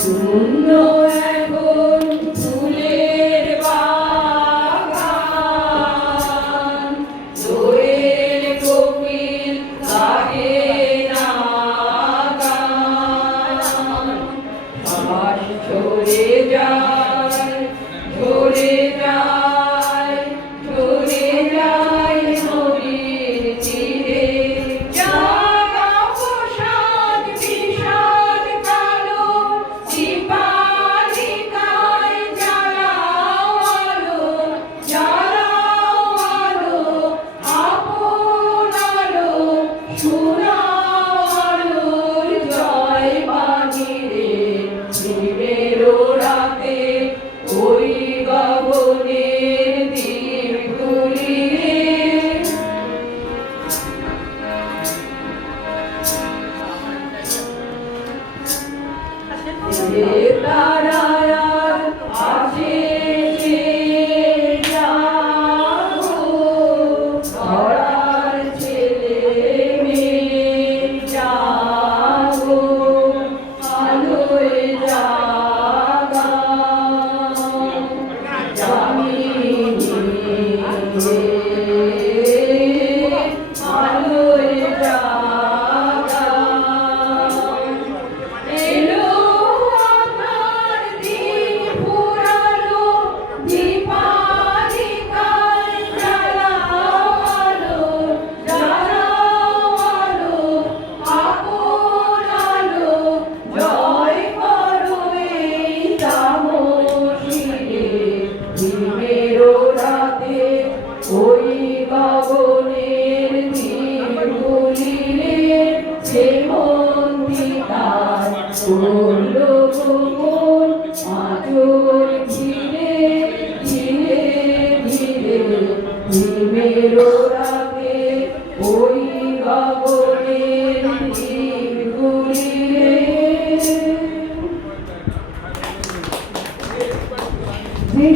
শূন্য এখন ফুলের বাগান, দোয়েল কোকিল গাহে না গান। ঘাস ঝরে যায়, ঝরে যায়, ঝরে যায় নদীর তীরে। জাগা প্রসাদ বিষাদ কালো, দীপালিকায় জ্বালাও আলো, জ্বালাও আলো, আপন আলো, শোনাও আলোর জয় বাণী রে। দিনের রাতে ওই গগনের দ্বীপগুলি রে, তারায় আসে যে যাবো, ধরার ছেলে মেয়ে যাবো, আলোয় জাগাও জামিনী রে, আলোয় জাগাও। এলো আঁধার দিন ফুরালো, দীপালিকায় জ্বালাও আলো, জ্বালাও আলো, আপন আলো, জয় করো এই তামসীরে। দিনের রাতে ওই গগনের দ্বীপগুলি রে, সেমন্তিকার করল গোপন আঁচল ঘিরে, ধীরে ধীরে দিনের